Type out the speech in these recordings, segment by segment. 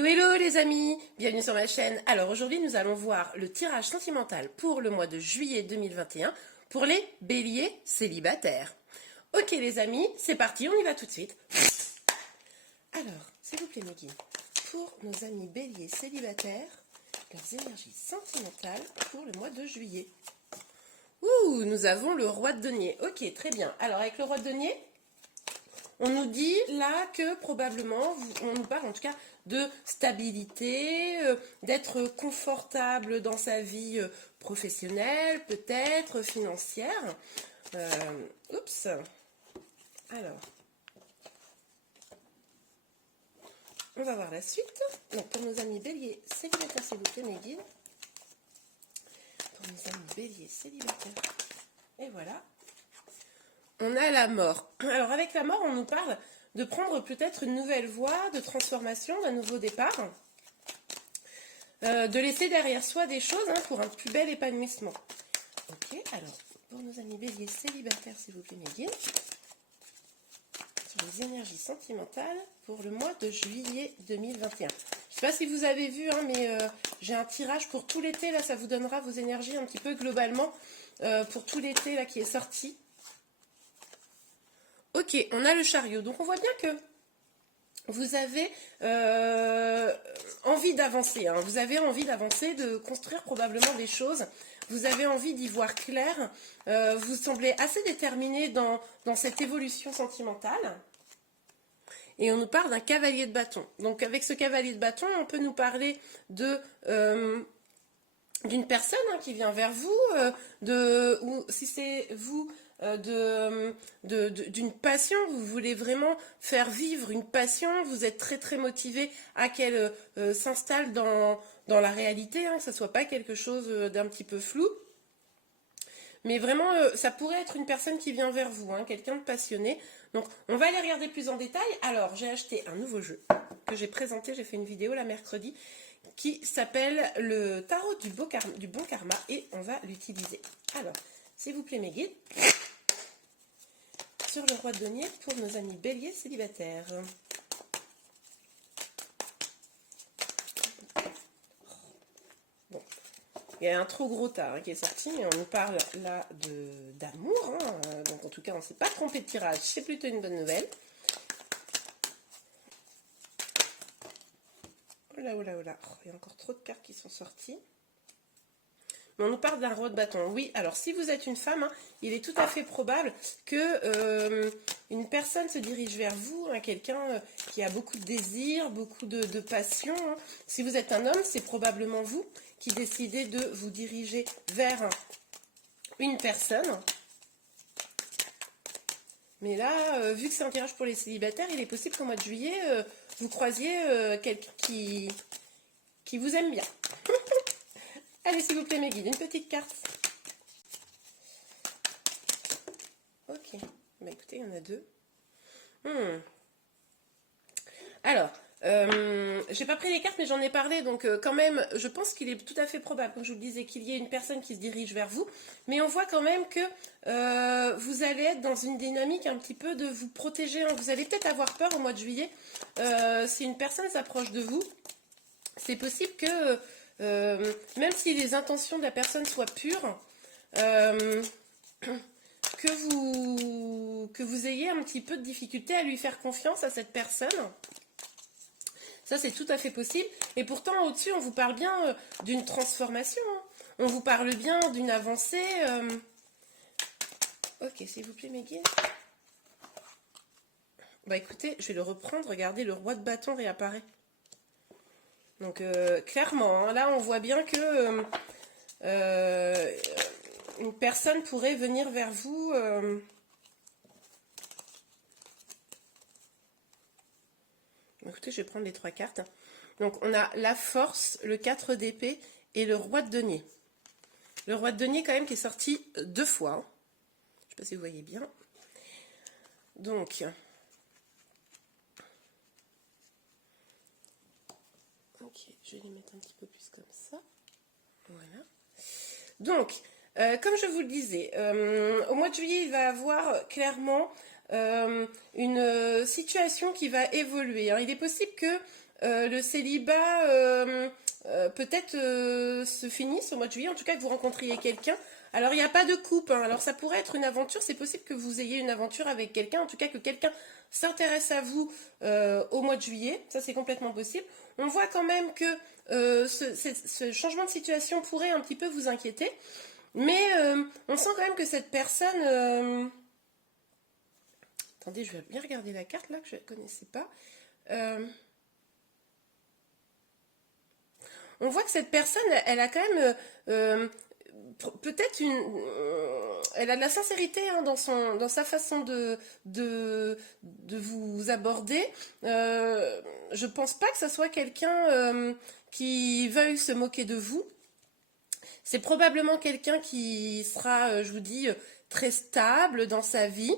Hello hello les amis, bienvenue sur ma chaîne. Alors aujourd'hui nous allons voir le tirage sentimental pour le mois de juillet 2021 pour les béliers célibataires. Ok les amis, c'est parti, on y va tout de suite. Alors, s'il vous plaît Meggy, pour nos amis béliers célibataires, leurs énergies sentimentales pour le mois de juillet. Ouh, nous avons le roi de denier. Ok, très bien. Alors avec le roi de denier, on nous dit là que probablement, on nous parle en tout cas de stabilité, d'être confortable dans sa vie professionnelle, peut-être financière. Oups. Alors, on va voir la suite. Donc, pour nos amis béliers célibataires, s'il vous plaît, mes guides. Pour nos amis béliers célibataires. Et voilà. On a la mort. Alors avec la mort, on nous parle de prendre peut-être une nouvelle voie de transformation, d'un nouveau départ, de laisser derrière soi des choses pour un plus bel épanouissement. Ok, alors pour nos amis béliers célibataires, s'il vous plaît, mes guides, sur les énergies sentimentales pour le mois de juillet 2021. Je ne sais pas si vous avez vu, mais j'ai un tirage pour tout l'été, là ça vous donnera vos énergies un petit peu globalement pour tout l'été là qui est sorti. Ok, on a le chariot. Donc, on voit bien que vous avez envie d'avancer. Vous avez envie d'avancer, de construire probablement des choses. Vous avez envie d'y voir clair. Vous semblez assez déterminé dans cette évolution sentimentale. Et on nous parle d'un cavalier de bâton. Donc, avec ce cavalier de bâton, on peut nous parler d'une personne qui vient vers vous, ou si c'est vous... d'une passion, vous voulez vraiment faire vivre une passion, vous êtes très très motivé à qu'elle s'installe dans la réalité, que ce ne soit pas quelque chose d'un petit peu flou. Mais vraiment, ça pourrait être une personne qui vient vers vous, quelqu'un de passionné. Donc, on va aller regarder plus en détail. Alors, j'ai acheté un nouveau jeu que j'ai présenté, j'ai fait une vidéo là mercredi, qui s'appelle le tarot du bon karma, et on va l'utiliser. Alors, s'il vous plaît mes guides, sur le roi de denier pour nos amis béliers célibataires. Bon, il y a un trop gros tas qui est sorti, mais on nous parle là d'amour. Donc en tout cas, on ne s'est pas trompé de tirage, c'est plutôt une bonne nouvelle. Oh là, oh là, oh là. Oh, il y a encore trop de cartes qui sont sorties. On nous parle d'un roi de bâton. Oui, alors si vous êtes une femme, il est tout à fait probable que une personne se dirige vers vous, quelqu'un qui a beaucoup de désir, beaucoup de passion. Si vous êtes un homme, c'est probablement vous qui décidez de vous diriger vers une personne. Mais là, vu que c'est un tirage pour les célibataires, il est possible qu'au mois de juillet, vous croisiez quelqu'un qui vous aime bien. Allez, s'il vous plaît, mes guides, une petite carte. Ok. Bah, écoutez, il y en a deux. Alors, j'ai pas pris les cartes, mais j'en ai parlé. Donc, quand même, je pense qu'il est tout à fait probable, comme je vous le disais, qu'il y ait une personne qui se dirige vers vous. Mais on voit quand même que vous allez être dans une dynamique un petit peu de vous protéger. Vous allez peut-être avoir peur au mois de juillet. Si une personne s'approche de vous, c'est possible que... même si les intentions de la personne soient pures, que vous ayez un petit peu de difficulté à lui faire confiance à cette personne. Ça, c'est tout à fait possible. Et pourtant, au-dessus, on vous parle bien d'une transformation. On vous parle bien d'une avancée. Ok, s'il vous plaît, mes guides. Bah écoutez, je vais le reprendre. Regardez, le roi de bâton réapparaît. Donc clairement, là on voit bien que une personne pourrait venir vers vous. Écoutez, je vais prendre les trois cartes. Donc on a la force, le 4 d'épée et le roi de denier. Le roi de denier quand même qui est sorti deux fois. Je ne sais pas si vous voyez bien. Donc... Ok, je vais les mettre un petit peu plus comme ça. Voilà. Donc, comme je vous le disais, au mois de juillet, il va y avoir clairement une situation qui va évoluer. Il est possible que le célibat peut-être se finisse au mois de juillet, en tout cas que vous rencontriez quelqu'un. Alors il n'y a pas de couple, hein. Alors ça pourrait être une aventure, c'est possible que vous ayez une aventure avec quelqu'un, en tout cas que quelqu'un s'intéresse à vous au mois de juillet, ça c'est complètement possible. On voit quand même que ce changement de situation pourrait un petit peu vous inquiéter, mais on sent quand même que cette personne... Attendez, je vais bien regarder la carte là, que je ne connaissais pas. On voit que cette personne, elle a quand même peut-être elle a de la sincérité hein, dans sa façon de vous aborder. Je pense pas que ça soit quelqu'un qui veuille se moquer de vous. C'est probablement quelqu'un qui sera, je vous dis, très stable dans sa vie.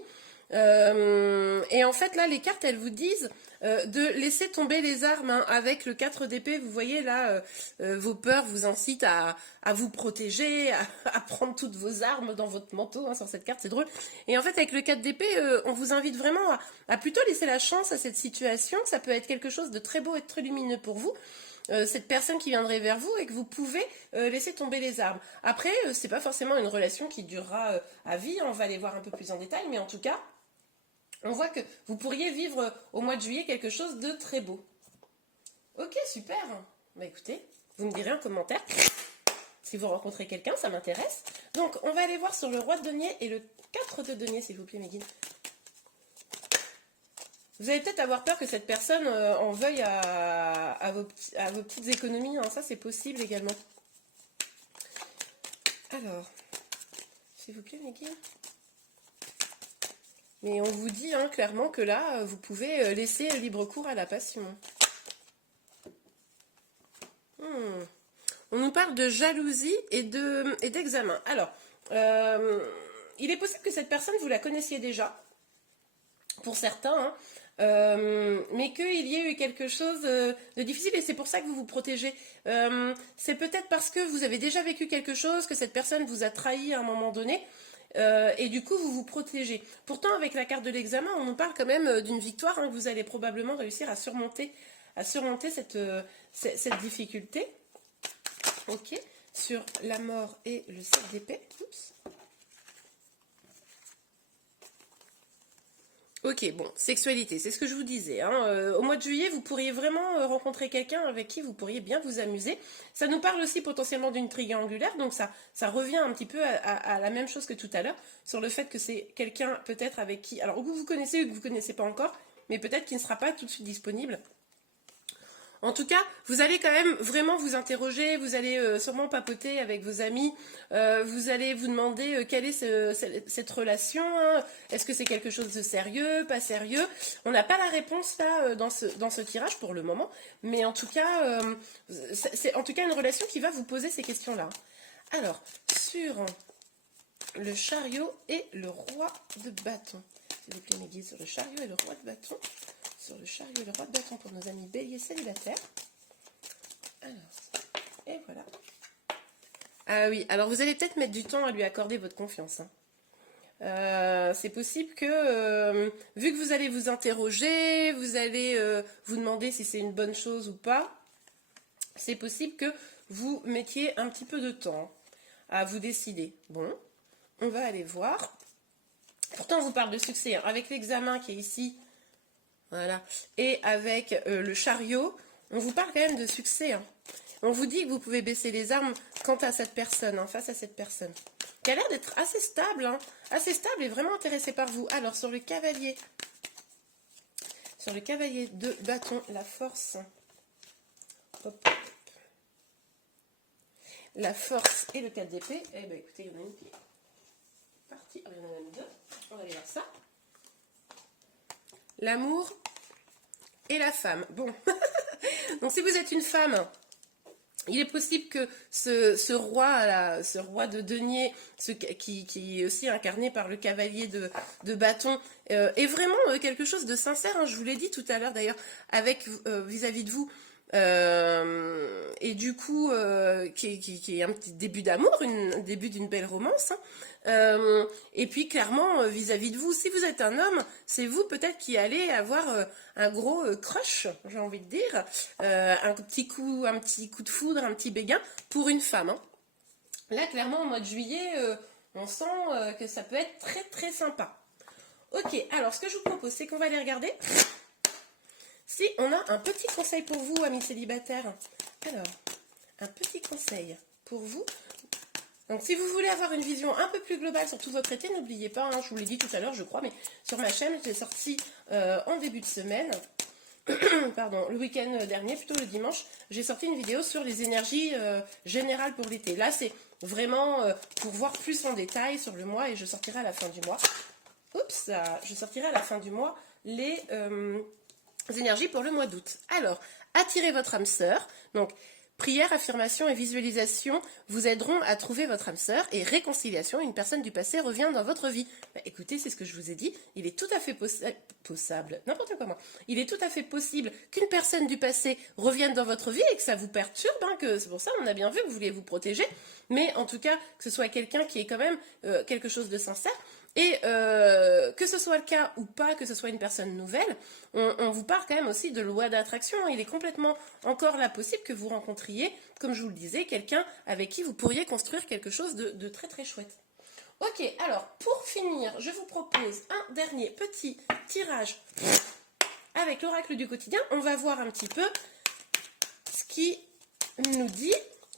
Et en fait, là, les cartes, elles vous disent de laisser tomber les armes hein, avec le 4 d'épée. Vous voyez, là, vos peurs vous incitent à vous protéger, à prendre toutes vos armes dans votre manteau hein, sur cette carte, c'est drôle. Et en fait, avec le 4 d'épée, on vous invite vraiment à plutôt laisser la chance à cette situation. Ça peut être quelque chose de très beau et de très lumineux pour vous. Cette personne qui viendrait vers vous et que vous pouvez laisser tomber les armes. Après, c'est pas forcément une relation qui durera à vie, on va aller voir un peu plus en détail, mais en tout cas, on voit que vous pourriez vivre au mois de juillet quelque chose de très beau. Ok, super. Bah écoutez, vous me direz en commentaire si vous rencontrez quelqu'un, ça m'intéresse. Donc, on va aller voir sur le roi de denier et le 4 de denier, s'il vous plaît, mes guides. Vous allez peut-être avoir peur que cette personne en veuille à vos petites économies. Hein. Ça, c'est possible également. Alors, s'il vous plaît, mes guides. Mais on vous dit hein, clairement que là, vous pouvez laisser libre cours à la passion. On nous parle de jalousie et d'examen. Alors, il est possible que cette personne, vous la connaissiez déjà, pour certains, hein, mais qu'il y ait eu quelque chose de difficile et c'est pour ça que vous vous protégez. C'est peut-être parce que vous avez déjà vécu quelque chose, que cette personne vous a trahi à un moment donné. Et du coup, vous vous protégez. Pourtant, avec la carte de l'examen, on nous parle quand même d'une victoire hein, que vous allez probablement réussir à surmonter cette difficulté. Ok, sur la mort et le 7 d'épée. Oups. Ok, bon, sexualité, c'est ce que je vous disais. Hein. Au mois de juillet, vous pourriez vraiment rencontrer quelqu'un avec qui vous pourriez bien vous amuser. Ça nous parle aussi potentiellement d'une triangulaire, donc ça revient un petit peu à la même chose que tout à l'heure, sur le fait que c'est quelqu'un peut-être avec qui, alors que vous connaissez ou que vous ne connaissez pas encore, mais peut-être qui ne sera pas tout de suite disponible. En tout cas, vous allez quand même vraiment vous interroger, vous allez sûrement papoter avec vos amis, vous allez vous demander quelle est cette relation, hein. Est-ce que c'est quelque chose de sérieux, pas sérieux? On n'a pas la réponse là dans ce tirage pour le moment, mais en tout cas, c'est en tout cas une relation qui va vous poser ces questions-là. Alors, sur le chariot et le roi de bâton. S'il vous plaît, mes guides, sur le chariot et le roi de bâton. Sur le chariot et le roi de bâton pour nos amis béliers célibataires. Alors, et voilà. Ah oui, alors vous allez peut-être mettre du temps à lui accorder votre confiance. Hein. C'est possible que, vu que vous allez vous interroger, vous allez vous demander si c'est une bonne chose ou pas, c'est possible que vous mettiez un petit peu de temps à vous décider. Bon, on va aller voir. Pourtant, on vous parle de succès. Hein. Avec l'examen qui est ici, voilà. Et avec le chariot, on vous parle quand même de succès. Hein. On vous dit que vous pouvez baisser les armes quant à cette personne, hein, face à cette personne. Qui a l'air d'être assez stable, hein, assez stable et vraiment intéressée par vous. Alors, sur le cavalier de bâton, la force. Hop, hop. La force et le 4 d'épée. Eh bien, écoutez, il y en a une qui est partie. Il y en a même deux. On va aller voir ça. L'amour et la femme. Bon, donc si vous êtes une femme, il est possible que ce roi là, ce roi de denier, qui est aussi incarné par le cavalier de bâton, est vraiment quelque chose de sincère. Hein, je vous l'ai dit tout à l'heure d'ailleurs, avec vis-à-vis de vous. et du coup, qui est un petit début d'amour, un début d'une belle romance. Hein. Et puis clairement, vis-à-vis de vous, si vous êtes un homme, c'est vous peut-être qui allez avoir un gros crush, j'ai envie de dire, un petit coup de foudre, un petit béguin pour une femme. Hein. Là, clairement, au mois de juillet, on sent que ça peut être très très sympa. Ok, alors ce que je vous propose, c'est qu'on va aller regarder si on a un petit conseil pour vous, amis célibataires. Alors, un petit conseil pour vous. Donc, si vous voulez avoir une vision un peu plus globale sur tout votre été, n'oubliez pas, hein, je vous l'ai dit tout à l'heure, je crois, mais sur ma chaîne, j'ai sorti en début de semaine, pardon, le week-end dernier, plutôt le dimanche, j'ai sorti une vidéo sur les énergies générales pour l'été. Là, c'est vraiment pour voir plus en détail sur le mois et je sortirai à la fin du mois. Oups, je sortirai à la fin du mois les énergies pour le mois d'août. Alors, attirez votre âme sœur. Donc, prière, affirmation et visualisation vous aideront à trouver votre âme sœur et réconciliation. Une personne du passé revient dans votre vie. Bah, écoutez, c'est ce que je vous ai dit. Il est tout à fait possible, n'importe comment. Il est tout à fait possible qu'une personne du passé revienne dans votre vie et que ça vous perturbe. Hein, que c'est pour ça, on a bien vu que vous vouliez vous protéger. Mais en tout cas, que ce soit quelqu'un qui est quand même quelque chose de sincère. Et que ce soit le cas ou pas, que ce soit une personne nouvelle, on vous parle quand même aussi de loi d'attraction. Il est complètement encore là possible que vous rencontriez, comme je vous le disais, quelqu'un avec qui vous pourriez construire quelque chose de très très chouette. Ok, alors pour finir, je vous propose un dernier petit tirage avec l'oracle du quotidien. On va voir un petit peu ce qui nous dit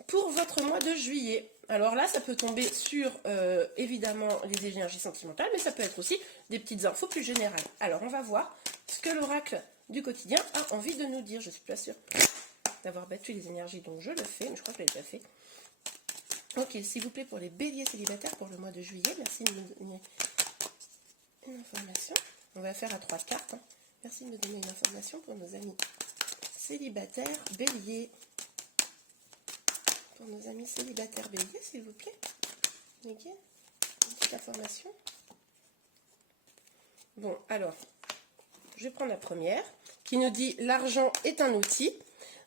pour votre mois de juillet. Alors là, ça peut tomber sur, évidemment, les énergies sentimentales, mais ça peut être aussi des petites infos plus générales. Alors, on va voir ce que l'oracle du quotidien a envie de nous dire. Je suis pas sûre d'avoir battu les énergies, donc je le fais, mais je crois que je l'ai déjà fait. Ok, s'il vous plaît, pour les béliers célibataires pour le mois de juillet, merci de me donner une information. On va faire à 3 cartes. Hein. Merci de me donner une information pour nos amis célibataires béliers. Pour nos amis célibataires béliers, s'il vous plaît. Ok, une petite information. Bon, alors, je vais prendre la première, qui nous dit « L'argent est un outil ».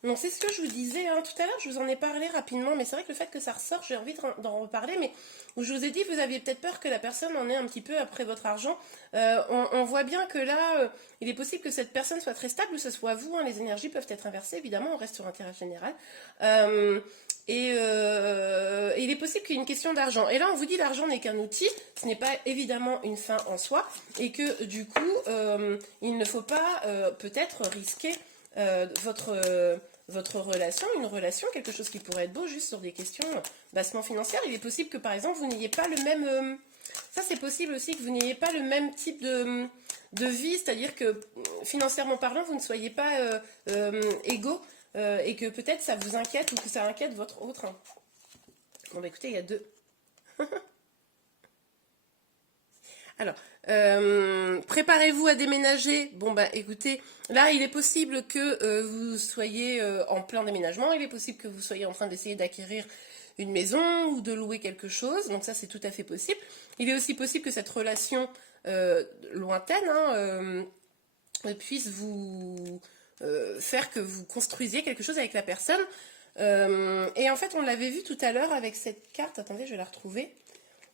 Donc, c'est ce que je vous disais hein, tout à l'heure, je vous en ai parlé rapidement, mais c'est vrai que le fait que ça ressort, j'ai envie d'en reparler, mais où je vous ai dit, vous aviez peut-être peur que la personne en ait un petit peu après votre argent. On voit bien que là, il est possible que cette personne soit très stable, ou ce soit vous, hein, les énergies peuvent être inversées, évidemment, on reste sur un tirage général. Et il est possible qu'il y ait une question d'argent. Et là, on vous dit l'argent n'est qu'un outil, ce n'est pas évidemment une fin en soi, et que du coup, il ne faut pas peut-être risquer votre relation, une relation, quelque chose qui pourrait être beau juste sur des questions bassement financières. Il est possible que par exemple, vous n'ayez pas le même... ça, c'est possible aussi que vous n'ayez pas le même type de vie, c'est-à-dire que financièrement parlant, vous ne soyez pas égaux. Et que peut-être ça vous inquiète ou que ça inquiète votre autre. Bon bah écoutez, il y a deux. Alors, préparez-vous à déménager. Bon bah écoutez, là il est possible que vous soyez en plein déménagement, il est possible que vous soyez en train d'essayer d'acquérir une maison ou de louer quelque chose, donc ça c'est tout à fait possible. Il est aussi possible que cette relation lointaine puisse vous... faire que vous construisiez quelque chose avec la personne. Et en fait, on l'avait vu tout à l'heure avec cette carte. Attendez, je vais la retrouver.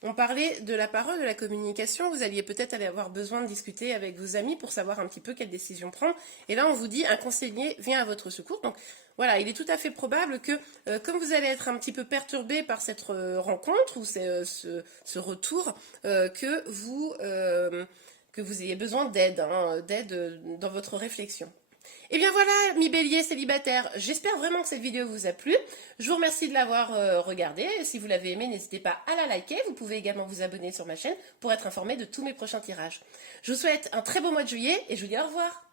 On parlait de la parole, de la communication. Vous alliez peut-être aller avoir besoin de discuter avec vos amis pour savoir un petit peu quelle décision prendre. Et là, on vous dit, un conseiller vient à votre secours. Donc voilà, il est tout à fait probable que, comme vous allez être un petit peu perturbé par cette rencontre ou ce retour, que vous ayez besoin d'aide, hein, d'aide dans votre réflexion. Et bien voilà, mes béliers célibataires, j'espère vraiment que cette vidéo vous a plu. Je vous remercie de l'avoir regardée. Si vous l'avez aimé, n'hésitez pas à la liker. Vous pouvez également vous abonner sur ma chaîne pour être informé de tous mes prochains tirages. Je vous souhaite un très beau mois de juillet et je vous dis au revoir.